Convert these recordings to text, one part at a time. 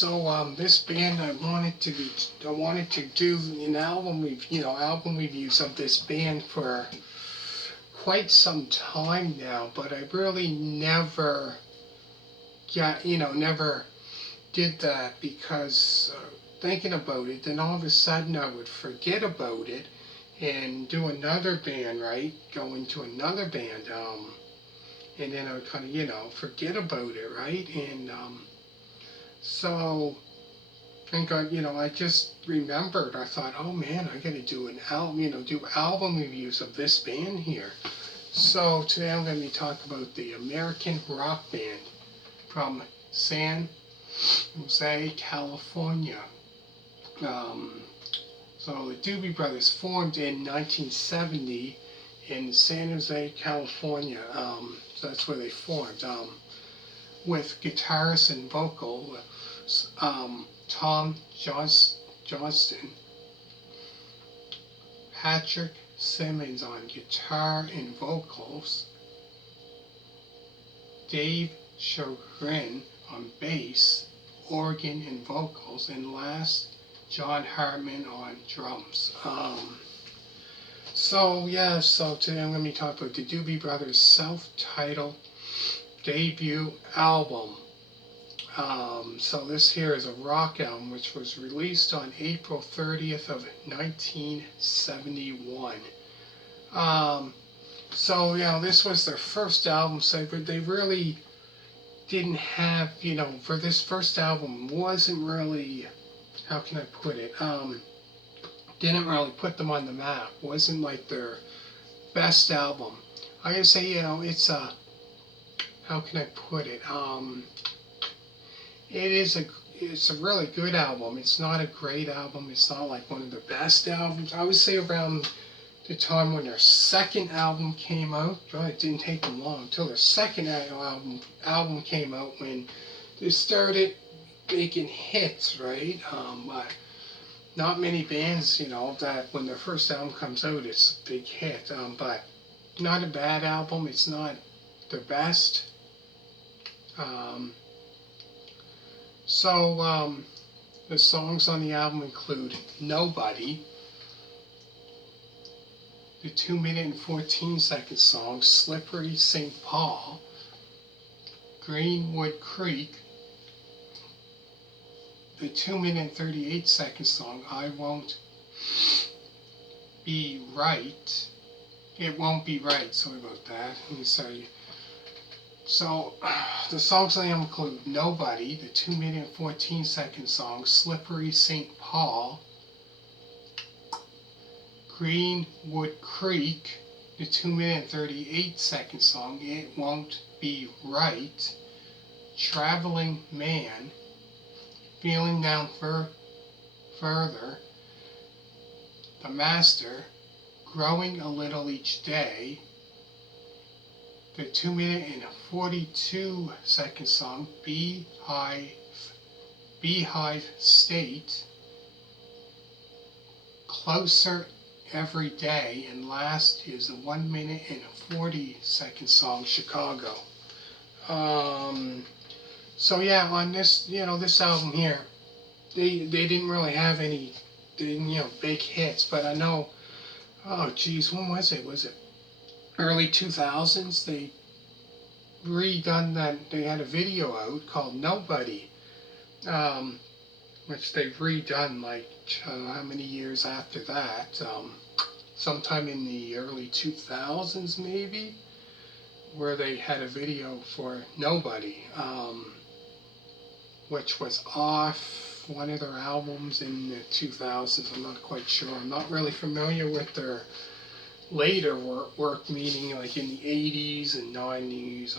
This band I wanted to do an album reviews of this band for quite some time now, but I really never did that because thinking about it, then all of a sudden I would forget about it and do another band, right? Go into another band, and then I would kind of, forget about it, right? And so thank God, I just remembered. I thought, oh man, I got to do an album, do album reviews of this band here. So today I'm going to be talking about the American rock band from San Jose, California. So the Doobie Brothers formed in 1970 in San Jose, California. So that's where they formed. With guitarist and vocal Tom Johnston, Patrick Simmons on guitar and vocals, Dave Chagrin on bass, organ and vocals, and last, John Hartman on drums. So today I'm going to be talking about the Doobie Brothers' self-titled debut album. So this here is a rock album which was released on April 30th of 1971. This was their first album, but they really didn't have, for this first album wasn't really, how can I put it, didn't really put them on the map. Wasn't like their best album. I gotta say, it's a, how can I put it, it's a really good album. It's not a great album. It's not like one of the best albums. I would say around the time when their second album came out. It didn't take them long until their second album came out, when they started making hits, right? But not many bands, that when their first album comes out, it's a big hit. But not a bad album. It's not their best. The songs on the album include Nobody, the 2-minute and 14-second song Slippery St. Paul, Greenwood Creek, the 2-minute and 38-second song I Won't Be Right. It Won't Be Right, sorry about that. Let me say. So, the songs on the album include Nobody, the 2-minute and 14-second song Slippery St. Paul, Greenwood Creek, the 2-minute and 38-second song It Won't Be Right, Travelin Man, Feelin Down Further, The Master, Growing a Little Each Day, the 2-minute and 42-second song Beehive State, Closer Every Day, and last is the 1-minute and 40-second song Chicago. On this, this album here, they didn't really have any, big hits, but I know, oh geez, when was it? Was it early 2000s? They redone that. They had a video out called Nobody, which they've redone like how many years after that, sometime in the early 2000s maybe, where they had a video for Nobody, which was off one of their albums in the 2000s. I'm not quite sure. I'm not really familiar with their later work, meaning like in the 80s and 90s.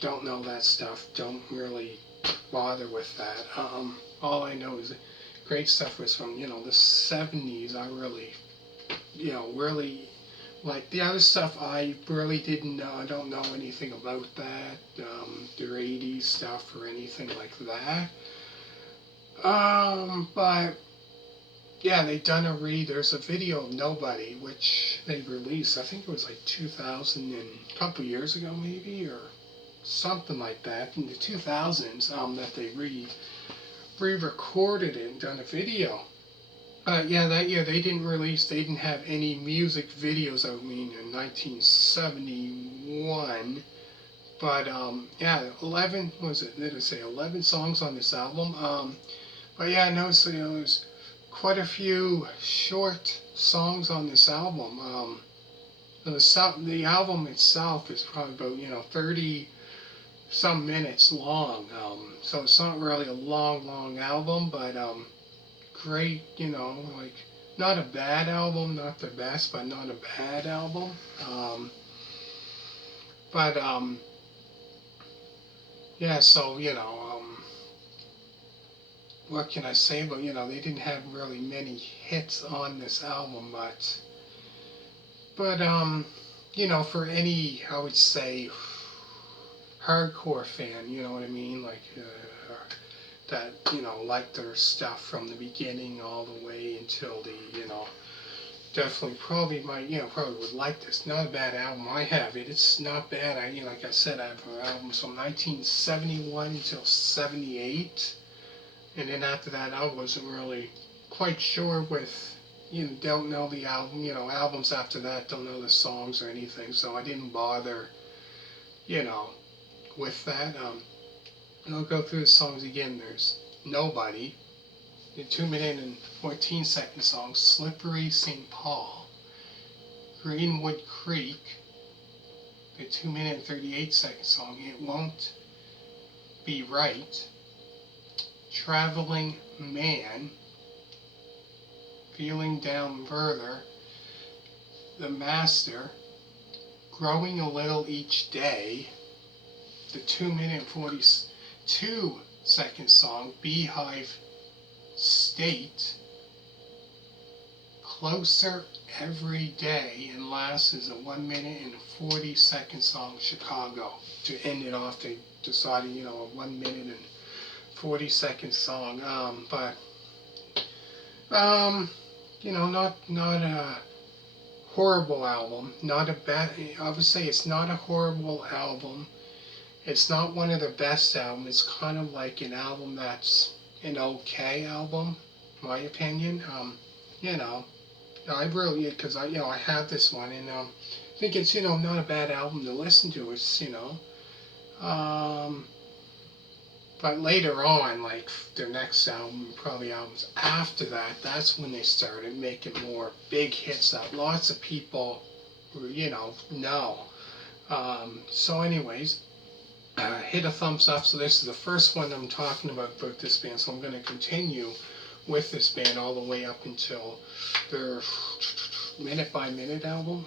Don't know that stuff, don't really bother with that. All I know is great stuff was from, the 70s. I really, really like the other stuff. I really didn't know. I don't know anything about that, their 80s stuff or anything like that. But yeah, there's a video of Nobody, which they released, I think it was like 2000 and a couple years ago maybe, or something like that, in the 2000s, that they re-recorded it and done a video. Yeah, that year they didn't have any music videos, I mean, in 1971. But yeah, 11, was it, did I say 11 songs on this album? But yeah, I noticed, there's quite a few short songs on this album. The album itself is probably about, 30 some minutes long. So it's not really a long album, but great, like not a bad album, not the best, but not a bad album. But yeah, so what can I say? But they didn't have really many hits on this album, but for any, I would say, hardcore fan, you know what I mean, like that like their stuff from the beginning all the way until the definitely probably might probably would like this. Not a bad album. I have it. It's not bad. Like I said, I have albums from 1971 until 78, and then after that I wasn't really quite sure with don't know the album. Albums after that don't know the songs or anything, so I didn't bother you know with that. I'll go through the songs again. There's Nobody, the 2 minute and 14-second song, Slippery St. Paul, Greenwood Creek, the 2 minute and 38-second song, It Won't Be Right, Travelin Man, Feelin Down Further, The Master, Growing a Little Each Day, the 2 minute and 42-second song, Beehive State, Closer Every Day, and last is a 1 minute and 40-second song, Chicago. To end it off, they decided, a 1 minute and 40-second song. Not a horrible album. Not a bad. I would say it's not a horrible album. It's not one of the best albums. It's kind of like an album that's an okay album, my opinion. I really, because I have this one, and I think it's not a bad album to listen to. It's but later on, like their next album, probably albums after that, that's when they started making more big hits that lots of people, know. So anyways, hit a thumbs up. So this is the first one I'm talking about this band. So I'm going to continue with this band all the way up until their minute by minute album.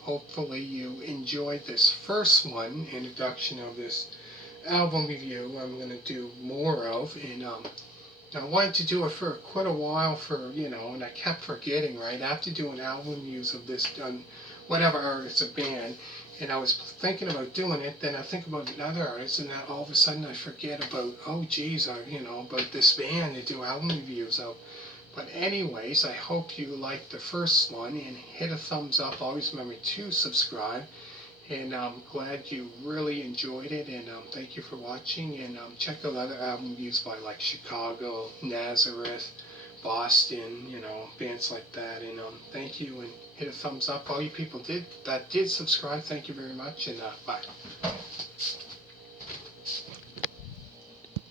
Hopefully you enjoyed this first one, introduction of this album review. I'm going to do more of, and I wanted to do it for quite a while and I kept forgetting, right, after doing album reviews of this, whatever artist or band, and I was thinking about doing it, then I think about another artist, and then all of a sudden I forget about, oh geez, about this band to do album reviews of. But anyways, I hope you liked the first one, and hit a thumbs up. Always remember to subscribe, and I'm glad you really enjoyed it, and thank you for watching, and check out other album reviews by like Chicago, Nazareth, Boston, bands like that, and thank you, and hit a thumbs up. All you people that did subscribe, thank you very much, and bye.